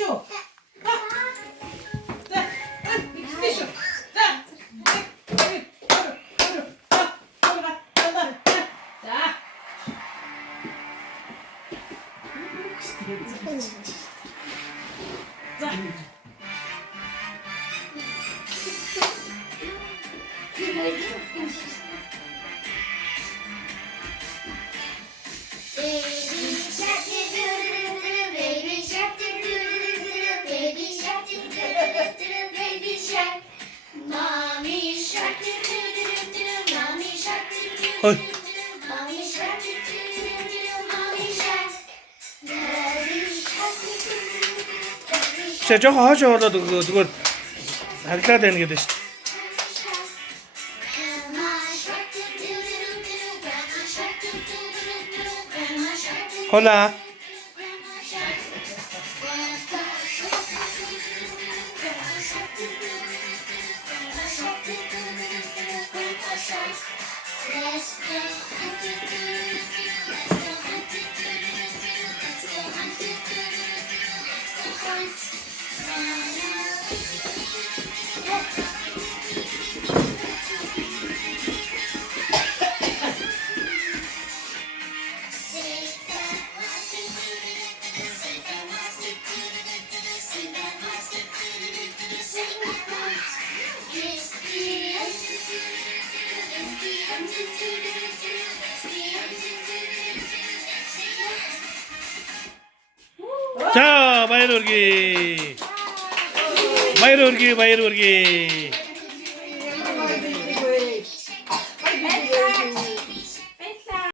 티슈. 자, 티슈. 자, 여기, 가. 자. 자. Oi. 진짜 저거 하셔도 그거 할까 되는 게 됐어. 홀라. 자, 마이로 울기.